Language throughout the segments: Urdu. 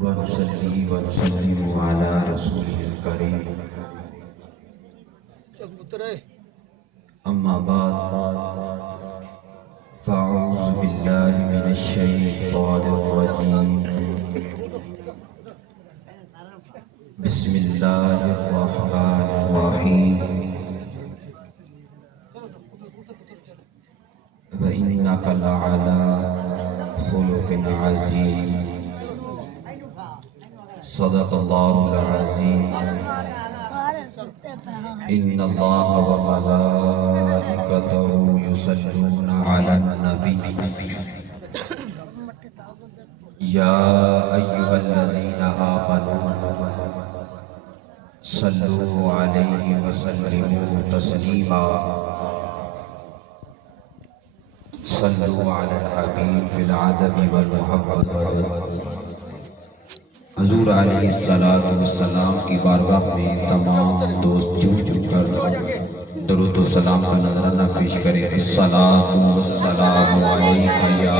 ونصلي ونسلم على رسوله الكريم أما بعد فأعوذ بالله من الشيطان الرجيم بسم الله الرحمن الرحيم وإنك لعلى خلق عظيم صدق الله العظيم إن الله وملائكته يصلون على النبي يا أيها الذين آمنوا صلوا عليه وسلموا تسليما صلوا على الحبيب في العدد والمحبت حضور علیہ السلام کی بارگاہ میں تمام دوست جھک جھک کر درود و سلام کا نذرانہ پیش کریں۔ الصلاۃ والسلام علیک یا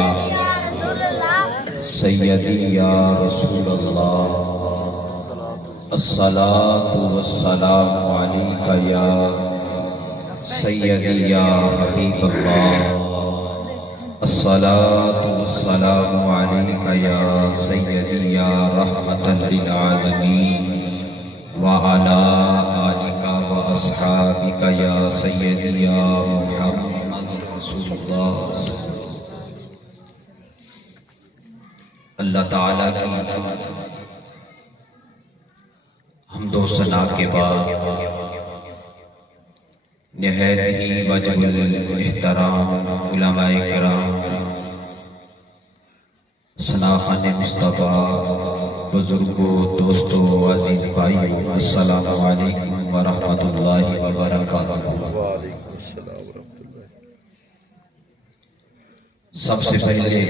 سیدی یا رسول اللہ، الصلاۃ والسلام علیک یا سیدی یا حبیب اللہ، الصلاۃ والسلام علیک یا سیدی یا رحمۃ للعالمین وعلی آلک واصحابک یا سیدی یا محمد رسول اللہ۔ اللہ تعالیٰ کی حمد و ثنا کے بعد نہایت ہی واجب الاحترام علماء کرام، شناخان مصطفیٰ، بزرگوں، دوستوں، عزیز بھائیوں، السلام علیکم ورحمۃ اللہ وبرکاتہ۔ سب سے پہلے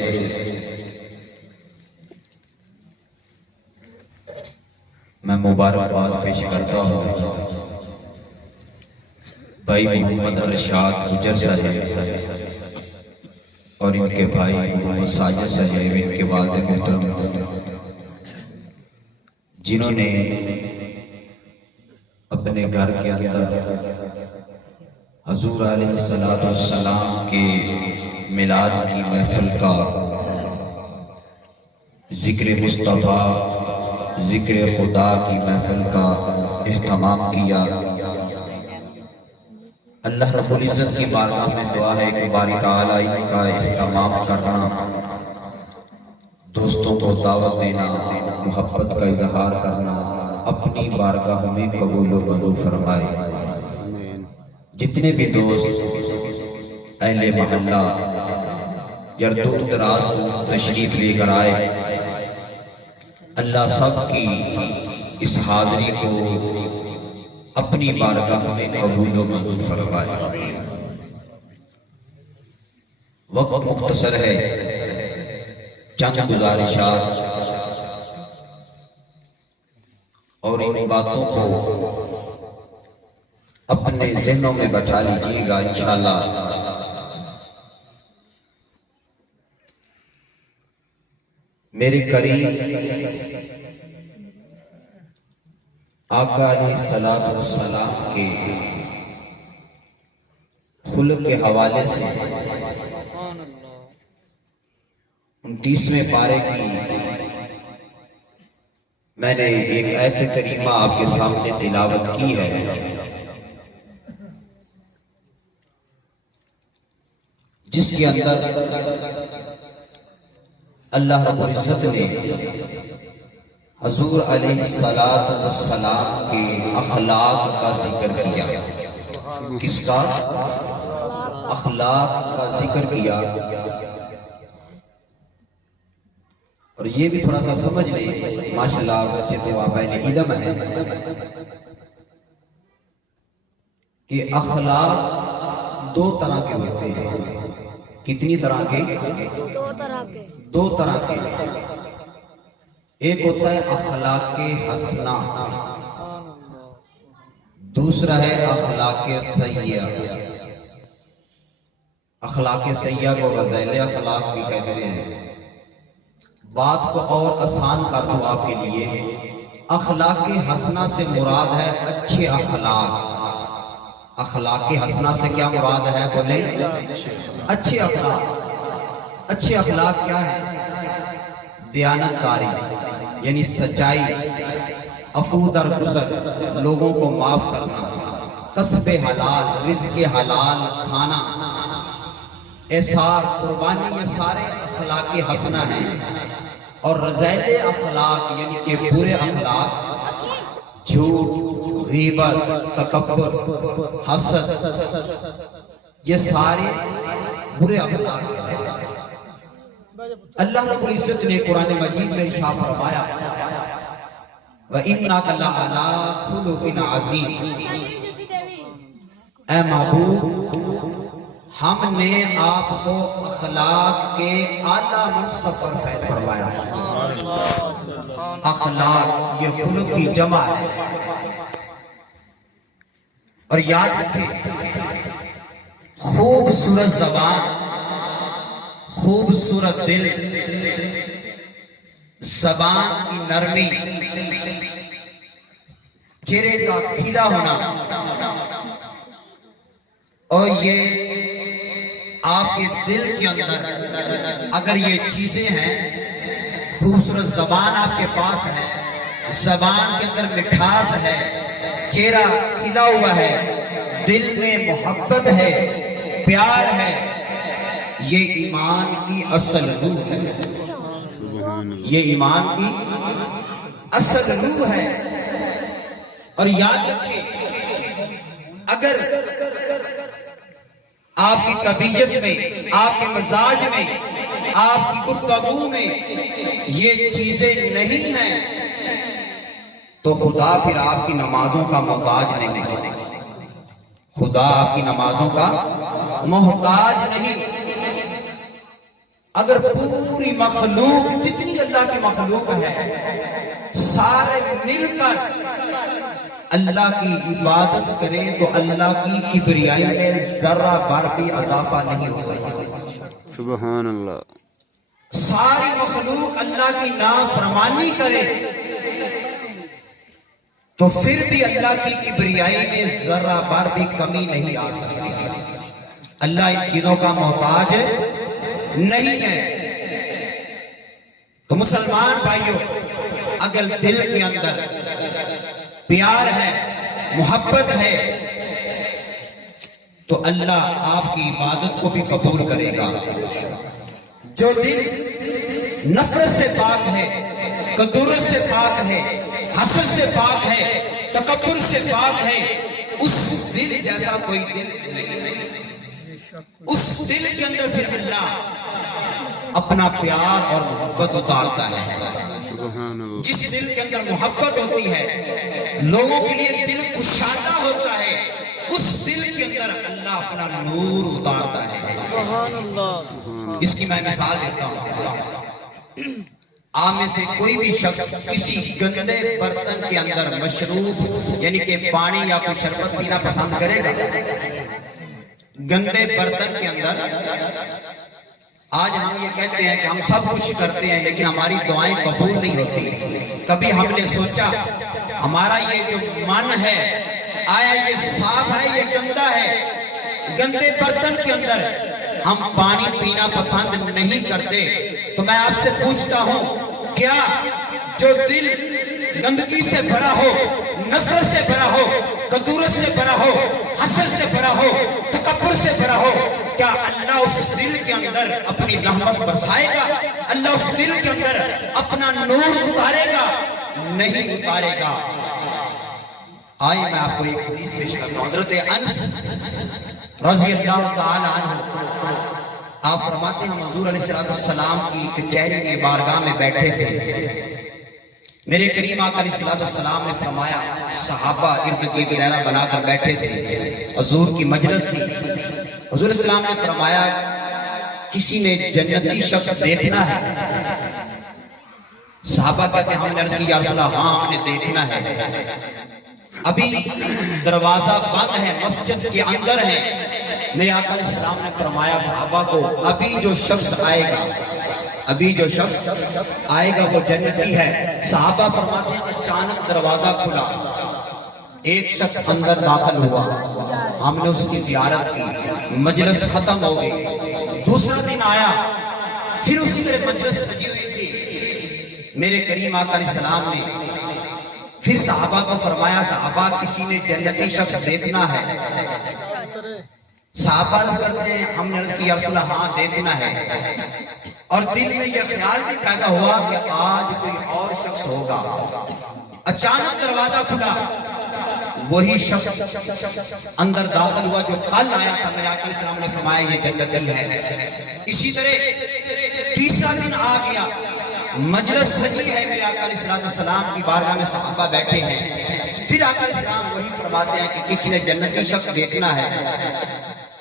میں مبارکباد پیش کرتا ہوں بھائی محمد ارشاد گجر صاحب اور ان کے بھائی محمد ساجد صاحب، ان کے والد محترم، جنہوں نے اپنے گھر کے اندر حضور علیہ السلام کے میلاد کی محفل کا ذکر مصطفیٰ، ذکر خدا کی محفل کا اہتمام کیا۔ اللہ رب العزت کی بارگاہ میں دعا ہے کہ باری تعالیٰ ان کا اہتمام کرنا، دوستوں کو دعوت دینا، محبت کا اظہار کرنا اپنی بارگاہ میں قبول و منظور فرمائے۔ جتنے بھی دوست اہل محلہ یا دور دراز تشریف لے کر آئے، اللہ سب کی اس حاضری کو اپنی بارگاہ میں قبول و منظور فرمائے۔ وقت مختصر ہے، چند گزارشات اور ان باتوں کو اپنے ذہنوں میں بٹھا لیجیے گا انشاءاللہ۔ میرے قریب آقا علیہ السلام کے خلق کے حوالے سے 29ویں پارے کی میں نے ایک آیت کریمہ آپ کے سامنے تلاوت کی ہے، جس کے اندر اللہ رب العزت نے حضور علیہ السلام کے اخلاق کا ذکر کیا۔ کس کا؟ اخلاق کا ذکر کیا۔ اور یہ بھی تھوڑا سا سمجھ لیں، ماشاءاللہ ویسے تو آپ اہل علم ہیں کہ اخلاق دو طرح کے ہوتے ہیں۔ کتنی طرح کے؟ دو طرح کے۔ ایک ہوتا ہے اخلاق حسنہ، دوسرا ہے اخلاق سیئہ۔ اخلاق سیئہ کو غزیل اخلاق بھی کہتے ہیں، بات کو اور آسان کر دوں آپ کے لیے، اخلاق حسنہ سے مراد ہے اچھے اخلاق۔ اخلاق حسنہ سے کیا مراد ہے؟ بولے اچھے اخلاق۔ اچھے اخلاق کیا ہے؟ دیانت داری یعنی سچائی، عفو درگزر، لوگوں کو معاف کرنا، کسب حلال، رزق حلال کھانا، احسان، قربانی، یہ سارے اخلاق حسنہ ہیں۔ اور رذیل اخلاق یعنی کہ برے اخلاق، جھوٹ، غیبت، تکبر، حسد، یہ سارے برے اخلاق ہیں۔ اللہ رب العزت نے قرآن مجید میں ارشاد فرمایا وَإِنَّكَ لَعَلَىٰ خُلُقٍ عَظِيمٍ، اے محبوب ہم نے آپ کو اخلاق کے اعلیٰ منصب پر فیض فرمایا۔ اخلاق یہ خلق کی جمع ہے۔ اور یاد رکھیں، خوبصورت زبان، خوبصورت دل، زبان کی نرمی، چہرے کا کھلا ہونا، اور یہ آپ کے دل کے اندر اگر یہ چیزیں ہیں، خوبصورت زبان آپ کے پاس ہے، زبان کے اندر مٹھاس ہے، چہرہ کھلا ہوا ہے، دل میں محبت ہے، پیار ہے، یہ ایمان کی اصل روح ہے۔ یہ ایمان کی اصل روح ہے۔ اور یاد رکھیں، اگر آپ کی طبیعت میں، آپ کے مزاج میں، آپ کی گفتگو میں یہ چیزیں نہیں ہیں تو خدا پھر آپ کی نمازوں کا محتاج نہیں ہے۔ خدا آپ کی نمازوں کا محتاج نہیں۔ اگر پوری مخلوق، جتنی اللہ کی مخلوق ہے، سارے مل کر اللہ کی عبادت کریں تو اللہ کی کبریائی میں ذرہ بھر بھی اضافہ نہیں ہو سکتا۔ سبحان اللہ۔ ساری مخلوق اللہ کی نافرمانی کرے تو پھر بھی اللہ کی کبریائی میں ذرہ بھر بھی کمی نہیں آ سکتی۔ اللہ ان چیزوں کا محتاج نہیں ہے۔ تو مسلمان بھائیوں، اگر دل کے اندر پیار ہے، محبت ہے، تو اللہ آپ کی عبادت کو بھی قبول کرے گا۔ جو دل نفرت سے پاک ہے، کدورت سے پاک ہے، حسد سے پاک ہے، تکبر سے پاک ہے، اس دل جیسا کوئی دل نہیں۔ اس دل کے اندر پھر اللہ اپنا پیار اور محبت اتارتا ہے۔ جس دل کے اندر محبت ہوتی ہے، لوگوں کے لیے دل کشادہ ہوتا ہے، اس دل کے اندر اللہ اپنا نور اتارتا ہے۔ اس کی میں مثال دیتا ہوں۔ آپ میں سے کوئی بھی شخص کسی گندے برتن کے اندر مشروب یعنی کہ پانی یا کوئی شربت پینا پسند کرے گا؟ گندے برتن کے اندر آج ہم یہ کہتے ہیں کہ ہم سب کچھ کرتے ہیں لیکن ہماری دعائیں قبول نہیں ہوتی۔ کبھی ہم نے سوچا ہمارا یہ جو من ہے، آیا یہ صاف ہے یہ گندا ہے؟ گندے برتن کے اندر ہم پانی پینا پسند نہیں کرتے، تو میں آپ سے پوچھتا ہوں، کیا جو دل گندگی سے بھرا ہو، نفرت سے بھرا ہو، کدورت سے بھرا ہو، حسد سے بھرا ہو، تکبر سے بھرا ہو، کیا اللہ اس دل کے اندر اپنی رحمت برسائے گا؟ اللہ اس دل کے اندر اپنا نور اتارے گا؟ نہیں اتارے گا۔ آئیے میں آپ کو ایک حدیث پیش کرتا ہوں۔ حضرت انس رضی اللہ تعالی عنہ آپ فرماتے ہیں حضور علیہ السلام کی کچہری میں بارگاہ میں بیٹھے تھے۔ میرے کریم آقا علیہ السلام نے فرمایا، صحابہ ارد گرد دائرہ بنا کر بیٹھے تھے، حضور کی مجلس تھی۔ حضور علیہ السلام نے فرمایا، کسی نے جنتی شخص دیکھنا ہے؟ صحابہ کہتے ہیں، ہم نے عرض کی یا رسول اللہ، ہاں ہم نے دیکھنا ہے۔ ابھی دروازہ بند ہے، مسجد کے اندر ہے۔ میرے آقا علیہ السلام نے فرمایا صحابہ کو، ابھی جو شخص آئے گا ابھی جو شخص آئے گا وہ جنتی ہے. صحابہ فرماتے ہیں اچانک دروازہ کھلا, ایک شخص اندر داخل ہوا, ہم نے اس کی زیارت کی, مجلس ختم ہو گئی. دوسرا دن آیا, پھر اسی طرح مجلس سجی ہوئی تھی. میرے کریم آقا علیہ السلام نے پھر صحابہ کو فرمایا, صحابہ کسی نے جنتی شخص دیکھنا ہے؟ صحابہ عرض کرتے ہیں ہم نے عرض کی یا رسول اللہ ہاں دیکھنا ہے. اور دل میں یہ خیال بھی پیدا ہوا کہ آج کوئی اور شخص ہوگا. اچانک دروازہ کھلا, وہی شخص اندر داخل ہوا جو کل آیا تھا. میرے آقا علیہ السلام نے فرمایا یہ جنتی ہے. اسی طرح تیسرا دن آ گیا, مجلس سجی ہے, میرے آقا علیہ السلام کی بارگاہ میں صحابہ بیٹھے ہیں. پھر آقا علیہ السلام وہی فرماتے ہیں کہ کسی نے جنتی شخص دیکھنا ہے؟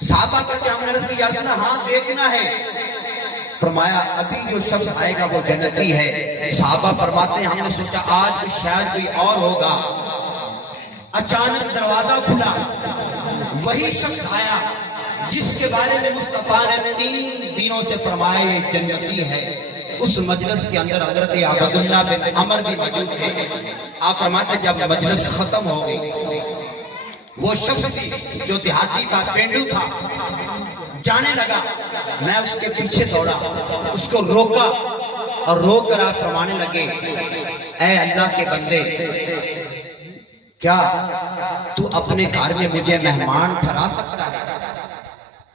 صحابہ کہتے ہیں ہم نے عرض کی یا رسول اللہ ہاں دیکھنا ہے. فرمایا ابھی جو شخص آئے گا وہ جنتی ہے. صحابہ فرماتے ہیں ہم نے سوچا آج شاید کوئی اور ہوگا. اچانک دروازہ کھلا, وہی شخص آیا جس کے بارے میں مصطفیٰ نے 3 دنوں سے فرمایا یہ جنتی ہے. اس مجلس کے اندر حضرت عبداللہ بن عمر بھی موجود تھے. آپ فرماتے ہیں جب مجلس ختم ہو گئی, وہ شخص بھی جو دیہاتی کا پینڈو تھا جانے لگا. میں اس کے پیچھے دوڑا, اس کو روکا اور روک کر آپ فرمانے لگے اے اللہ کے بندے, کیا تو اپنے گھر میں مجھے مہمان ٹھہرا سکتا ہے؟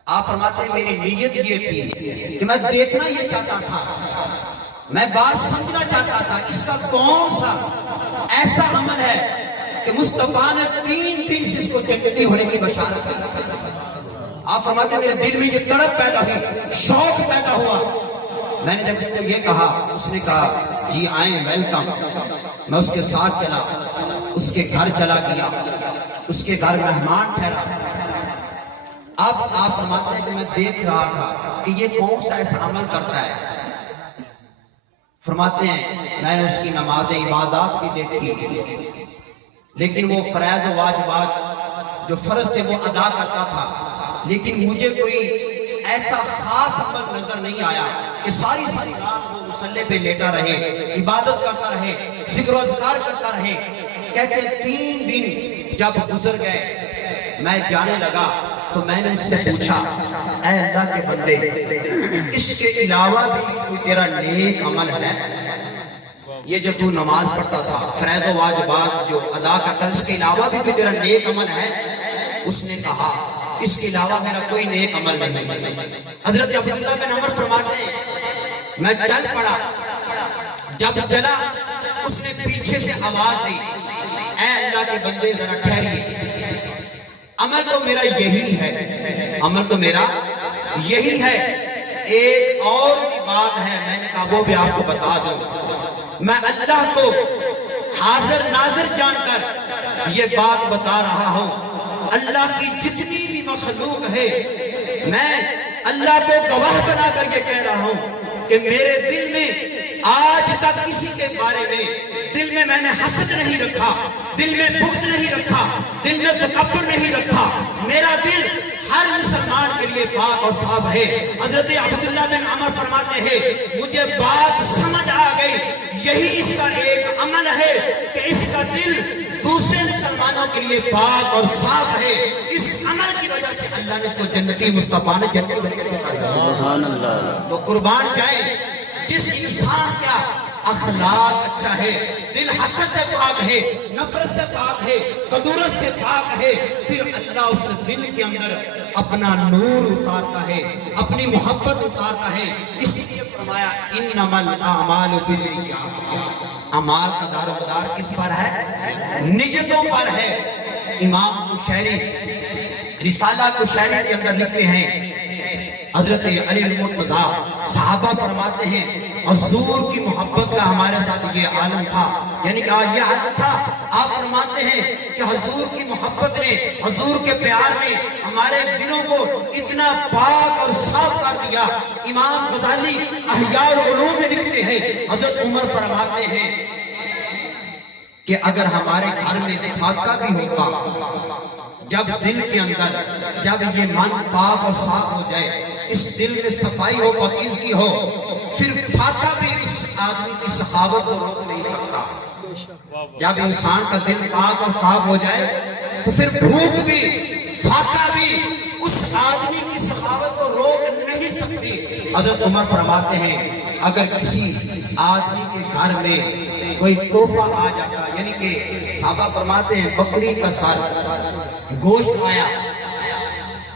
آپ فرماتے ہیں میری نیت یہ تھی کہ میں دیکھنا یہ چاہتا تھا, میں بات سمجھنا چاہتا تھا اس کا کون سا ایسا عمل ہے کہ مصطفیٰ نے 3 دن سے اس کو جنتی ہونے کی بشارت دی. آپ فرماتے ہیں میرے دل میں یہ تڑپ پیدا ہوئی, شوق پیدا ہوا. میں نے جب اس کو یہ کہا, اس نے کہا جی آئیں ویلکم. میں اس کے ساتھ چلا, اس کے گھر چلا گیا, اس کے گھر مہمان ٹھہرا. اب آپ فرماتے ہیں کہ میں دیکھ رہا تھا کہ یہ کون سا ایسا عمل کرتا ہے. فرماتے ہیں میں نے اس کی نماز عبادات بھی دیکھی, لیکن وہ فرائض و واجبات جو فرض تھے وہ ادا کرتا تھا, لیکن مجھے کوئی ایسا خاص عمل نظر نہیں آیا کہ ساری رات وہ مصلی پہ لیٹا رہے, عبادت کرتا رہے, ذکر و اذکار کرتا رہے. کہتے ہیں 3 دن جب گزر گئے, میں جانے لگا تو میں نے اس سے پوچھا اے اللہ کے بندے اس کے علاوہ بھی کوئی تیرا نیک عمل ہے؟ یہ جو تو نماز پڑھتا تھا, فرائض و واجبات جو ادا کرتا, اس کے علاوہ بھی کوئی تیرا نیک عمل ہے؟ اس نے کہا اس کے علاوہ میرا کوئی نیک عمل نہیں. حضرت عبداللہ بن عمر فرماتے ہیں میں چل پڑا, جب چلا اس نے پیچھے سے آواز دی اے اللہ کے بندے ذرا ٹھہریے, عمل تو میرا یہی ہے, عمل تو میرا یہی ہے, ایک اور بات ہے. میں نے کہا وہ بھی آپ کو بتا دوں, میں اللہ کو حاضر ناظر جان کر یہ بات بتا رہا ہوں. اللہ کی جتنی بھی مخلوق ہے میں اللہ کو گواہ بنا کر یہ کہہ رہا ہوں کہ میرے دل میں آج تک کسی کے بارے میں دل میں نے حسد نہیں رکھا, دل میں بغض نہیں رکھا, دل میں تکبر نہیں رکھا. میرا دل ہر مسلمان کے لیے پاک اور صاف ہے. حضرت عبداللہ بن عمر فرماتے ہیں مجھے بات سمجھ آ گئی, یہی اس کا ایک عمل ہے کہ اس کا دل دوسرے مسلمانوں کے لیے پاک اور صاف ہے. اس عمل کی وجہ سے اللہ نے اس کو جنتی مصطفیٰ نے جنتی سبحان اللہ. تو قربان جائے جس انسان کا اخلاق اچھا ہے, دل حسد سے پاک ہے, نفرت سے پاک ہے, کدورت سے پاک ہے, پھر اللہ اس دل کے اندر اپنا نور اتارتا ہے, اپنی محبت اتارتا ہے. اس لیے فرمایا انما الاعمال بالنیات, اعمال کا دار و مدار کس پر ہے؟ نیتوں پر ہے. امام قشیری رسالہ قشیری کے اندر لکھتے ہیں حضرت علی المرتضیٰ صحابہ فرماتے ہیں حضور کی محبت کا ہمارے ساتھ یہ عالم تھا, یعنی کہ یہ عالم تھا. آپ فرماتے ہیں کہ حضور کی محبت نے, حضور کے پیار نے ہمارے دلوں کو اتنا پاک اور صاف کر دیا. امام غزالی احیاء العلوم میں لکھتے ہیں حضرت عمر فرماتے ہیں کہ اگر ہمارے گھر میں فاقہ بھی ہوگا, جب دل کے اندر جب یہ من پاک اور صاف ہو جائے, اس دل میں صفائی ہو, پاکیزگی ہو, پھر فاقہ بھی اس آدمی کی سخاوت کو روک نہیں سکتا۔ جب انسان کا دل پاک اور صاف ہو جائے تو پھر بھوک بھی، فاقہ بھی اس آدمی کی سخاوت کو روک نہیں سکتی۔ حضرت عمر فرماتے ہیں اگر کسی آدمی کے گھر میں کوئی تحفہ آ جاتا، یعنی کہ صحابہ فرماتے ہیں بکری کا سر گوشت آیا،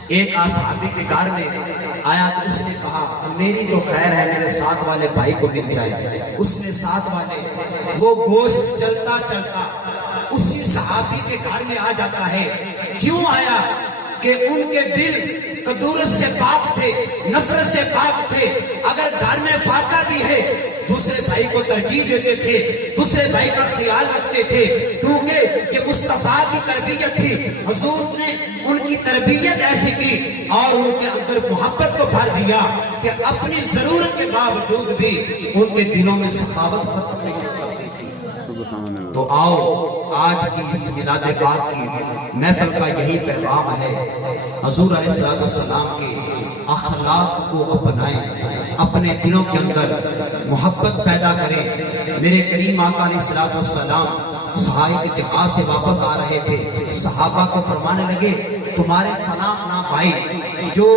ایک صحابی کے گھر میں آیا تو اس نے کہا میری تو خیر ہے، میرے ساتھ والے بھائی کو مل جائے۔ اس نے ساتھ والے وہ گوشت چلتا چلتا اسی صحابی کے گھر میں آ جاتا ہے۔ کیوں آیا؟ کہ ان کے دل کدورت سے پاک تھے، نفرت سے پاک تھے۔ اگر گھر میں فاقہ بھی ہے دوسرے بھائی کو ترجیح دیتے تھے، دوسرے بھائی کا خیال رکھتے تھے، کیونکہ یہ مصطفیٰ کی تربیت تھی۔ حضور نے ان کی تربیت ایسی کی اور ان کے اندر محبت کو بھر دیا کہ اپنی ضرورت کے باوجود بھی ان کے دلوں میں سخاوت ختم نہیں کرتی تھی۔ تو آؤ آج کی اس میلاد پاک کی محفل کا یہی پیغام ہے، حضور علیہ السلام کے اخلاق کو اپنائیں، اپنے دلوں کے اندر محبت پیدا کریں۔ میرے کریم آقا علیہ السلام صحابہ کے جہاد سے واپس آ رہے تھے، صحابہ کو فرمانے لگے تمہارے فلاں بھائی جو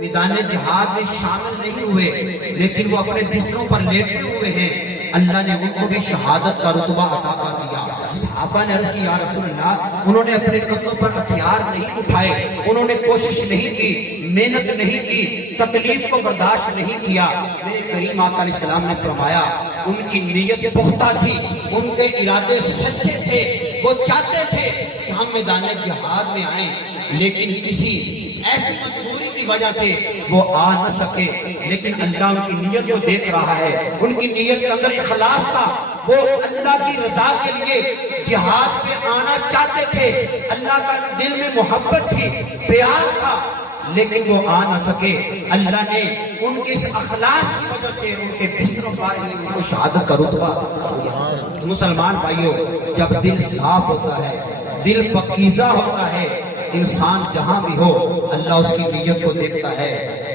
میدان جہاد میں شامل نہیں ہوئے لیکن وہ اپنے بستروں پر لیٹے ہوئے ہیں، اللہ نے ان کو بھی شہادت کا رتبہ عطا کر دیا۔ صحابہ نے عرض کی یا رسول اللہ، انہوں نے اپنے قدموں پر ہتھیار نہیں اٹھائے، انہوں نے کوشش نہیں کی، محنت نہیں کی، تکلیف کو برداشت نہیں کیا۔ میرے کریم آقا علیہ السلام نے فرمایا ان کی نیت پختہ تھی، ان کے ارادے سچے تھے، وہ چاہتے تھے کہ ہم میدان جہاد میں آئیں، لیکن کسی ایسی مجبوری کی وجہ سے وہ آ نہ سکے۔ لیکن اللہ ان کی نیت کو دیکھ رہا ہے، ان کی نیت کے اندر اخلاص تھا، وہ اللہ کی رضا کے لیے جہاد پہ آنا چاہتے تھے، اللہ کا دل میں محبت تھی، پیار تھا، لیکن وہ آ نہ سکے۔ اللہ نے ان کے اس اخلاص کی وجہ سے ان کے بستروں پر ان کو شہادت کا رتبہ۔ مسلمان بھائیوں، جب دل صاف ہوتا ہے، دل پاکیزہ ہوتا ہے، انسان جہاں بھی ہو اللہ اس کی نیت کو دیکھتا ہے۔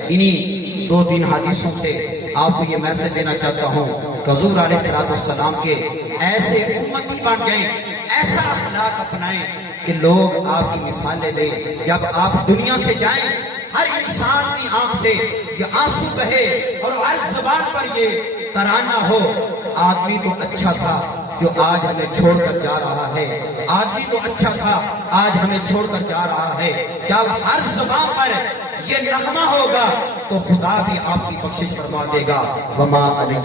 انہی 2-3 حدیثوں سے آپ کو یہ میسج دینا چاہتا ہوں کہ حضور علیہ السلام کے ایسے امتی بن جائیں، ایسا اخلاق اپنائیں کہ لوگ آپ کی مثالیں لیں۔ جب آپ دنیا سے جائیں ہر انسان کی آنکھ سے یہ آنسو بہے اور ہر زبان پر یہ ترانہ ہو، آدمی تو اچھا تھا جو آج ہمیں چھوڑ کر جا رہا ہے، آدمی تو اچھا تھا آج ہمیں چھوڑ کر جا رہا ہے۔ جب ہر زبان پر یہ نغمہ ہوگا تو خدا بھی آپ کی بخشش فرما دے گا۔ وما علیہ